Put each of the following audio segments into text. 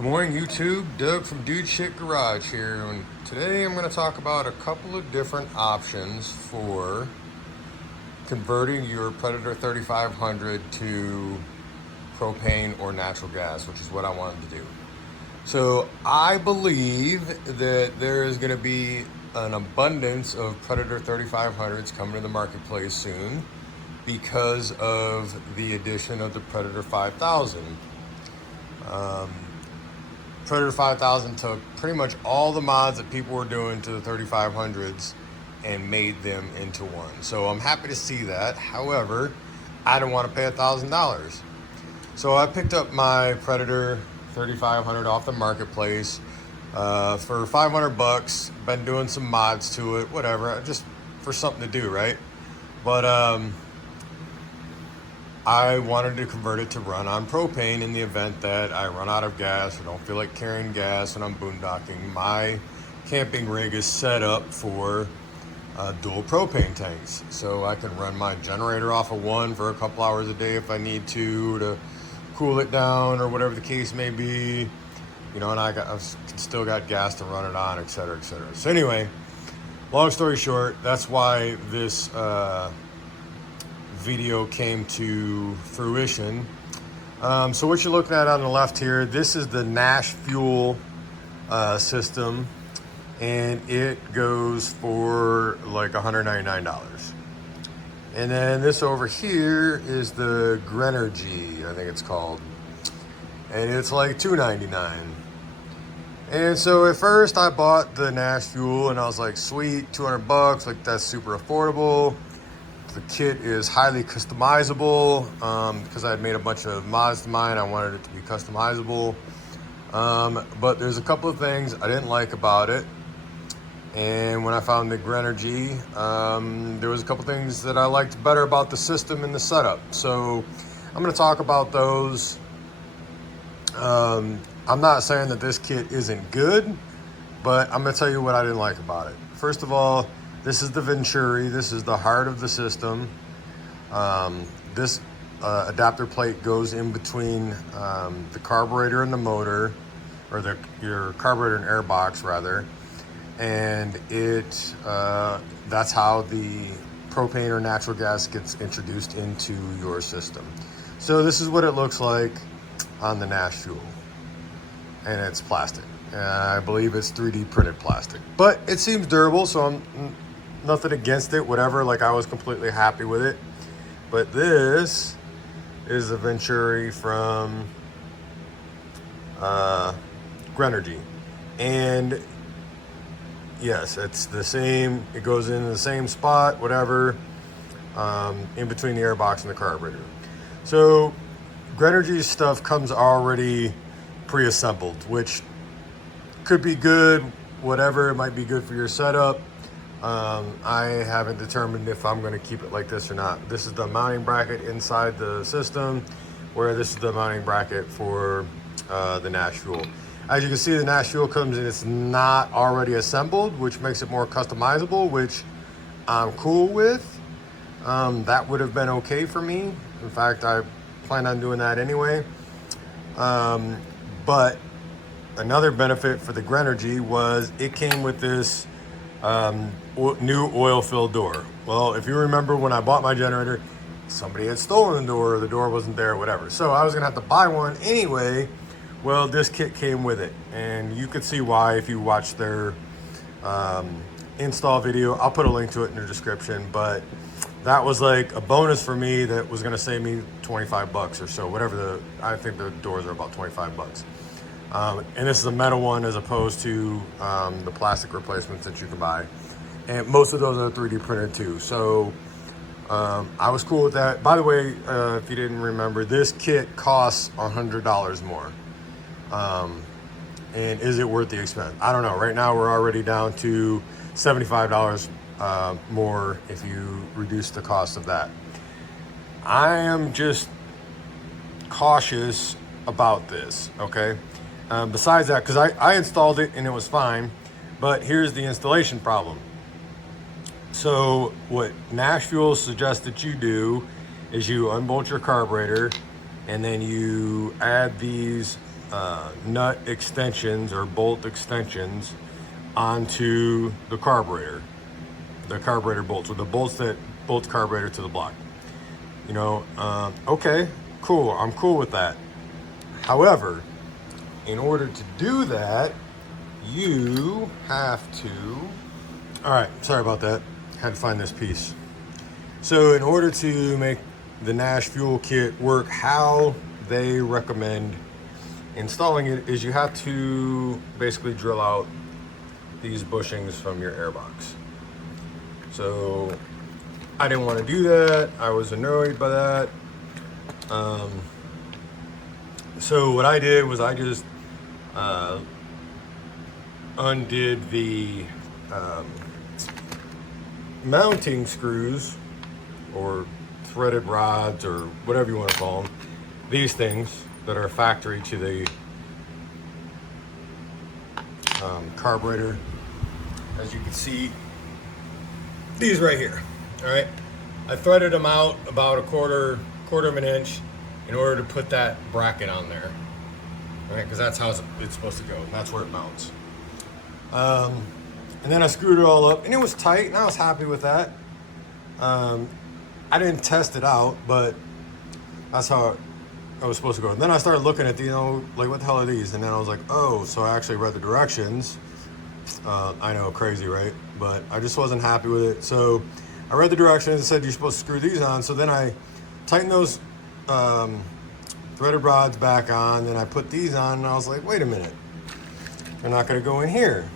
Good morning, YouTube. Doug from Dude Shit Garage here, and today I'm going to talk about a couple of different options for converting your Predator 3500 to propane or natural gas, which is what I wanted to do. So I believe that there is going to be an abundance of Predator 3500s coming to the marketplace soon because of the addition of the Predator 5000. Predator 5000 took pretty much all the mods that people were doing to the 3500s and made them into one. So I'm happy to see that. However, I don't want to pay $1,000. So I picked up my Predator 3500 off the marketplace for 500 bucks. Been doing some mods to it, whatever, just for something to do, right? But I wanted to convert it to run on propane in the event that I run out of gas or don't feel like carrying gas when I'm boondocking. My camping rig is set up for dual propane tanks, so I can run my generator off of one for a couple hours a day if I need to cool it down or whatever the case may be, you know, and I've still got gas to run it on, etc., etc. So anyway, long story short, that's why this video came to fruition. So what you're looking at on the left here, this is the Nash fuel system, and it goes for like $199. And then this over here is the Grenergy, I think it's called, and it's like $299. And so at first I bought the Nash fuel and I was like, sweet, 200 bucks, like that's super affordable. The kit is highly customizable because I had made a bunch of mods to mine. I wanted it to be customizable. But there's a couple of things I didn't like about it. And when I found the Grenergy, there was a couple things that I liked better about the system and the setup. So I'm going to talk about those. I'm not saying that this kit isn't good, but I'm going to tell you what I didn't like about it. First of all, this is the Venturi. This is the heart of the system. This adapter plate goes in between the carburetor and the motor, or your carburetor and air box rather, and that's how the propane or natural gas gets introduced into your system. So this is what it looks like on the Nash fuel, and it's plastic. I believe it's 3D printed plastic, but it seems durable, so I'm nothing against it, whatever. Like, I was completely happy with it. But this is a Venturi from Grenergy, and yes, it's the same. It goes in the same spot, whatever, in between the airbox and the carburetor. So Grenergy's stuff comes already pre-assembled, which could be good, whatever. It might be good for your setup. I haven't determined if I'm going to keep it like this or not. This is the mounting bracket inside the system, where this is the mounting bracket for the Nash fuel. As you can see, the Nash fuel comes in, it's not already assembled, which makes it more customizable, which I'm cool with. That would have been okay for me. In fact, I plan on doing that anyway. But another benefit for the Grenergy was it came with this new oil-filled door. Well, if you remember, when I bought my generator, somebody had stolen the door, or the door wasn't there, whatever. So I was gonna have to buy one anyway. Well, this kit came with it, and you could see why if you watch their install video. I'll put a link to it in the description, but that was like a bonus for me that was gonna save me 25 bucks or so, whatever. I think the doors are about 25 bucks. And this is a metal one as opposed to the plastic replacements that you can buy. And most of those are 3D printed too. So I was cool with that. By the way, if you didn't remember, this kit costs $100 more. And is it worth the expense? I don't know. Right now we're already down to $75 more if you reduce the cost of that. I am just cautious about this, okay? Besides that, because I installed it and it was fine, but here's the installation problem. So what Nash Fuel suggests that you do is you unbolt your carburetor, and then you add these nut extensions or bolt extensions onto the carburetor bolts, or the bolts that bolt the carburetor to the block. You know, okay, cool, I'm cool with that. However, in order to do that, you have to, all right, sorry about that, had to find this piece. So in order to make the Nash fuel kit work how they recommend installing it, is you have to basically drill out these bushings from your airbox. So I didn't want to do that. I was annoyed by that. So what I did was I just undid the mounting screws, or threaded rods, or whatever you want to call them. These things that are factory to the carburetor. As you can see, these right here. All right, I threaded them out about a quarter of an inch in order to put that bracket on there. All right, because that's how it's supposed to go, and that's where it mounts. And then I screwed it all up, and it was tight, and I was happy with that. I didn't test it out, but that's how it was supposed to go. And then I started looking at the, like, what the hell are these? And then I was like, oh, so I actually read the directions. I know, crazy, right? But I just wasn't happy with it. So I read the directions and said you're supposed to screw these on. So then I tightened those threaded rods back on. Then I put these on, and I was like, wait a minute. They're not going to go in here.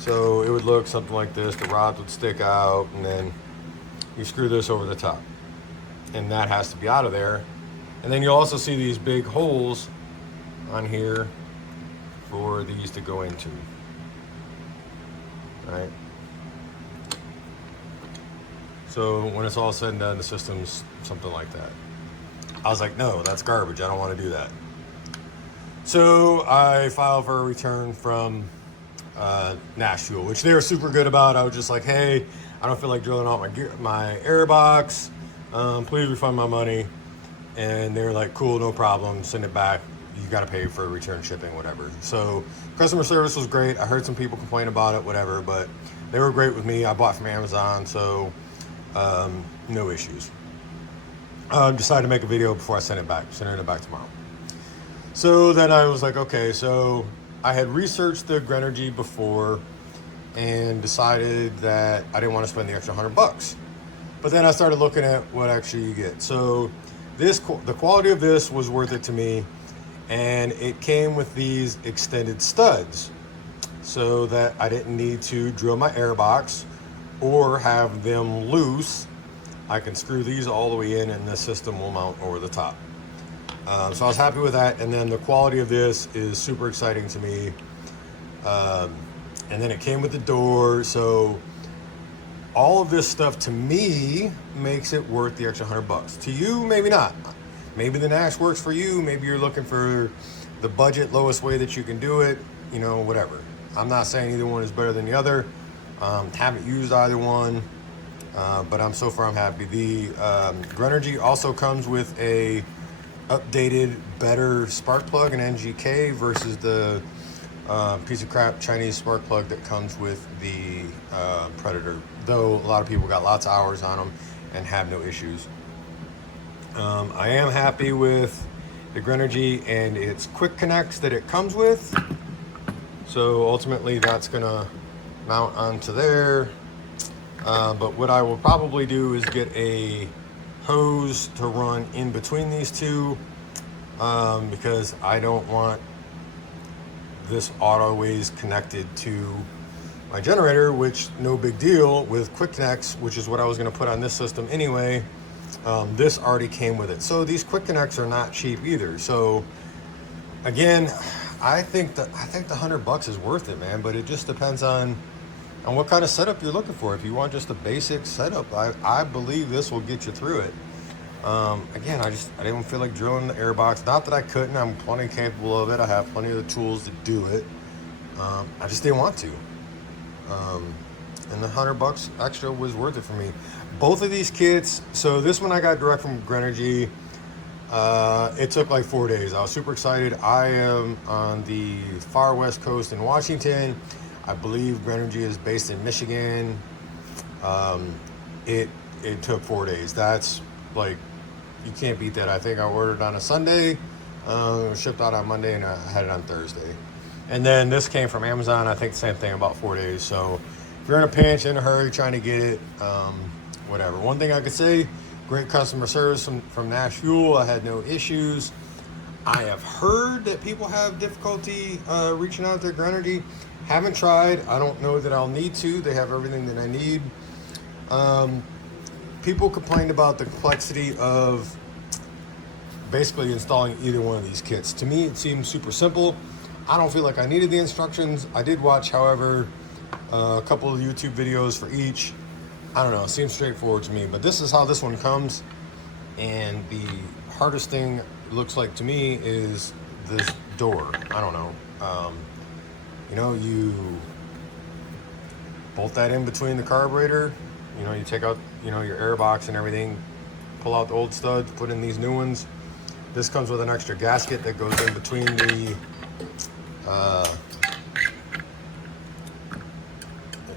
So it would look something like this. The rods would stick out, and then you screw this over the top. And that has to be out of there. And then you'll also see these big holes on here for these to go into. All right. So when it's all said and done, the system's something like that. I was like, no, that's garbage. I don't want to do that. So I filed for a return from Nash Fuel, which they were super good about. I was just like, hey, I don't feel like drilling out my airbox. Please refund my money. And they were like, cool, no problem, send it back. You got to pay for return shipping, whatever. So customer service was great. I heard some people complain about it, whatever, but they were great with me. I bought from Amazon, so no issues. Decided to make a video before I send it back tomorrow. So then I was like, okay, so I had researched the Grenergy before and decided that I didn't want to spend the extra $100. But then I started looking at what actually you get. So the quality of this was worth it to me, and it came with these extended studs so that I didn't need to drill my airbox or have them loose. I can screw these all the way in, and the system will mount over the top. So I was happy with that, and then the quality of this is super exciting to me. And then it came with the door, so all of this stuff to me makes it worth the extra $100. To you, maybe not. Maybe the Nash works for you. Maybe you're looking for the budget lowest way that you can do it. Whatever. I'm not saying either one is better than the other. Haven't used either one, but I'm happy. The Grenergy also comes with a updated, better spark plug and NGK versus the piece of crap Chinese spark plug that comes with the Predator, though a lot of people got lots of hours on them and have no issues. I am happy with the Grenergy and its quick connects that it comes with. So ultimately that's gonna mount onto there. But what I will probably do is get a hose to run in between these two, because I don't want this always connected to my generator, which no big deal with quick connects, which is what I was going to put on this system anyway. This already came with it, so these quick connects are not cheap either. So again, I think the $100 is worth it, man, but it just depends on what kind of setup you're looking for. If you want just a basic setup, I believe this will get you through it. Again, I didn't feel like drilling the airbox. Not that I couldn't. I'm plenty capable of it. I have plenty of the tools to do it. I just didn't want to. And the $100 extra was worth it for me. Both of these kits. So this one I got direct from Grenergy. It took like 4 days. I was super excited. I am on the far west coast in Washington. I believe Grenergy is based in Michigan. It took 4 days. That's like, you can't beat that. I think I ordered on a Sunday, shipped out on Monday, and I had it on Thursday. And then this came from Amazon. I think the same thing, about 4 days. So if you're in a pinch, in a hurry, trying to get it, whatever. One thing I could say, great customer service from Nash Fuel. I had no issues. I have heard that people have difficulty reaching out to Grenergy. Haven't tried. I don't know that I'll need to. They have everything that I need. People complained about the complexity of basically installing either one of these kits. To me, it seems super simple. I don't feel like I needed the instructions. I did watch, however, a couple of YouTube videos for each. I don't know, it seems straightforward to me, but this is how this one comes. And the hardest thing, it looks like to me, is this door. I don't know. You know, you bolt that in between the carburetor. You know, you take out, you know, your air box and everything, pull out the old studs, put in these new ones. This comes with an extra gasket that goes in between the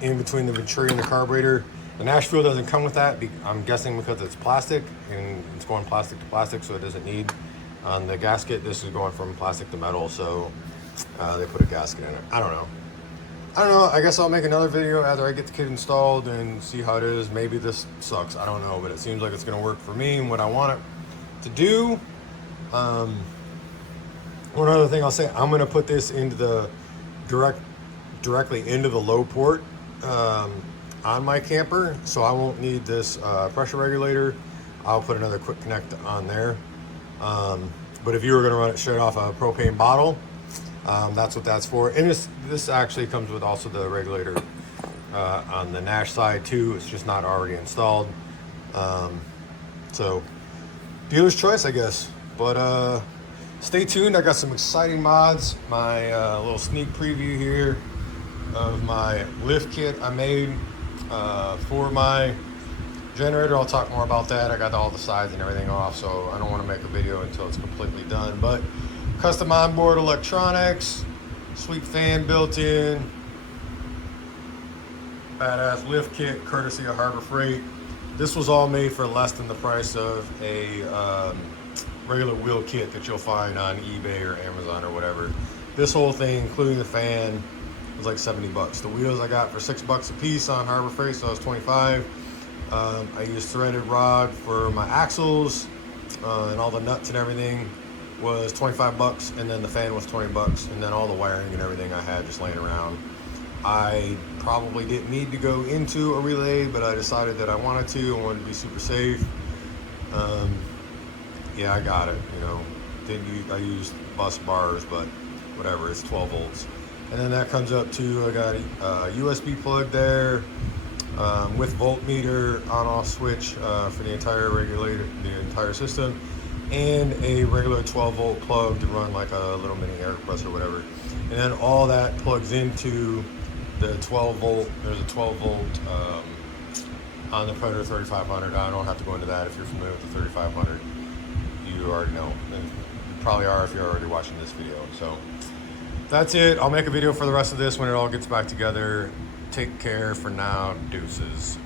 venturi and the carburetor. The Nash fuel doesn't come with that. I'm guessing because it's plastic and it's going plastic to plastic, so it doesn't need on the gasket. This is going from plastic to metal, so they put a gasket in it. I don't know. I guess I'll make another video after I get the kit installed and see how it is. Maybe this sucks. I don't know, but it seems like it's going to work for me and what I want it to do. One other thing I'll say, I'm going to put this into the directly into the low port on my camper, so I won't need this pressure regulator. I'll put another quick connect on there. But if you were going to run it straight off a propane bottle, that's what that's for. And this actually comes with also the regulator on the Nash side too. It's just not already installed. So dealer's choice, I guess. But stay tuned. I got some exciting mods. My little sneak preview here of my lift kit I made for my generator. I'll talk more about that. I got all the sides and everything off, so I don't want to make a video until it's completely done. But custom onboard electronics, sweet fan built in, badass lift kit courtesy of Harbor Freight. This was all made for less than the price of a regular wheel kit that you'll find on eBay or Amazon or whatever. This whole thing, including the fan, was like 70 bucks. The wheels I got for $6 a piece on Harbor Freight, so I was 25. I used threaded rod for my axles, and all the nuts and everything was 25 bucks, and then the fan was 20 bucks, and then all the wiring and everything I had just laying around. I probably didn't need to go into a relay, but I decided that I wanted to. I wanted to be super safe. Yeah, I got it, you know. I used bus bars, but whatever, it's 12 volts. And then that comes up to, I got a USB plug there with voltmeter on-off switch for the entire regulator, the entire system, and a regular 12 volt plug to run like a little mini air compressor or whatever. And then all that plugs into the 12 volt. There's a 12 volt on the Predator 3500. I don't have to go into that if you're familiar with the 3500. You already know. And you probably are if you're already watching this video. So that's it. I'll make a video for the rest of this when it all gets back together. Take care for now. Deuces.